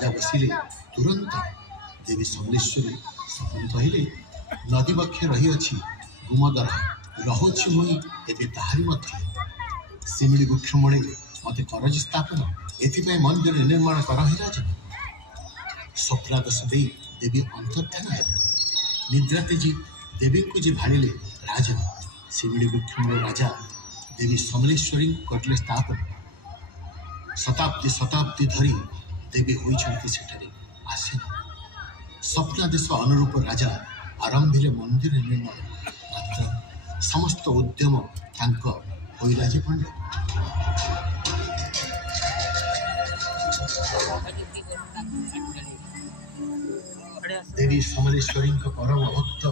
राजा बसिले तुरंत देवी समलेश्वरी सपन कहले नदी बक्ष रही अच्छी गुमदर रहुछि मुई एबे ताहारी मध्य सिमिली वृक्ष मूले मते करज स्थापन एथिपाई मंदिर निर्माण कर हे राजन स्वप्नादश दे देवी अंतर्धान है निद्रा तेजी देवी को जे भाड़े राजन सिमिली वृक्ष मूल राजा देवी समलेश्वरी कटले स्थापन शताब्दी शताब्दी धरी देवी होइछन्ति सेठारे आसीन स्वप्नादेश अनुरूप राजा आरंभिले मंदिर निर्माण मात्र समस्त उद्यम तांक होइला जे पंड देवी समलेश्वरी परम भक्त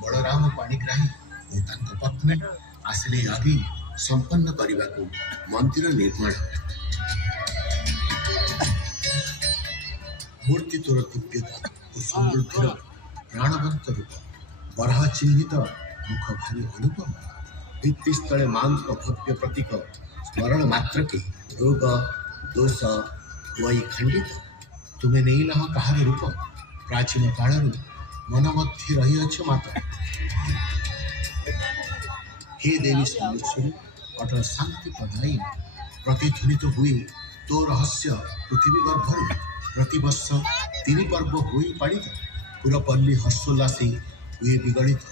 बलराम पाणिग्राही और तांक पत्नी आसिले आगे संपन्न करने को मंदिर निर्माण मूर्ति तोर दिव्यता और समृद्धि प्राणवंत रूप बराह चिन्हित मुख भारी अनुपम भित्तिस्थले मां भव्य प्रतीक स्मरण मात्र के रोग दोष वही खंडित तुम्हें नहीं लह कहार रूप प्राचीन कालू मन मध्य रही अच्छ माता हे देवी समलेश्वरी अटल शांति प्रदायी प्रतिध्वनित हुए तो रहस्य पृथ्वी गर्भर प्रतिवर्ष 3 पर्व हुई पालित पुरपल्ली हर्षोल्लासी हुए विगलित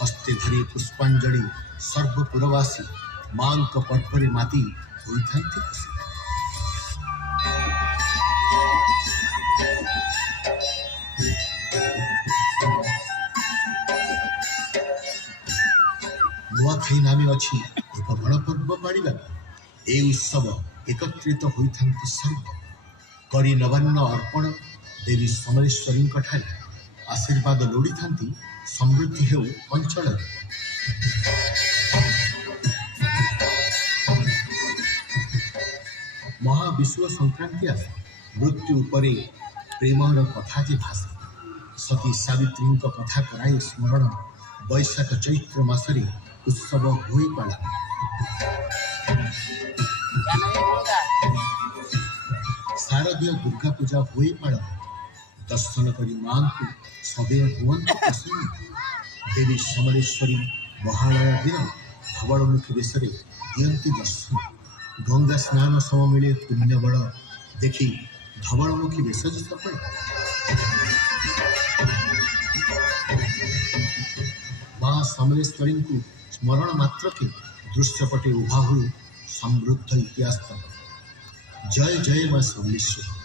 हस्ते धरी पुष्पांजलि सर्वपुरवासी मां पर्वरे माती होती खुशी नुआखाई नामे अच्छी एक गणपर्व पाड़ा ए उत्सव एकत्रित होता सर्व करी नवान्न अर्पण देवी समलेश्वरी आशीर्वाद लोड़ी था समृद्धि हेउ अंचल महाविश्व संक्रांति आसे मृत्यु उपरे प्रेमर कथा जे भाषे सती सावित्री कथा कराए स्मरण वैशाख चैत्र मासरे उत्सव होई पाला शारदीय दुर्गा पूजा होई पाला दर्शन करी मां को सबे हुअंत प्रसन्न देवी समलेश्वरी महालया दिन धवलमुखी बेशरे दियंती दर्शन गंगा स्नान सम मिले पुण्य बल देखी धवलमुखी बेश सफल मां समलेश्वरी को स्मरण मात्र के दृश्यपटे उभा हुए समृद्ध इतिहास जय जय मां समलेश्वरी।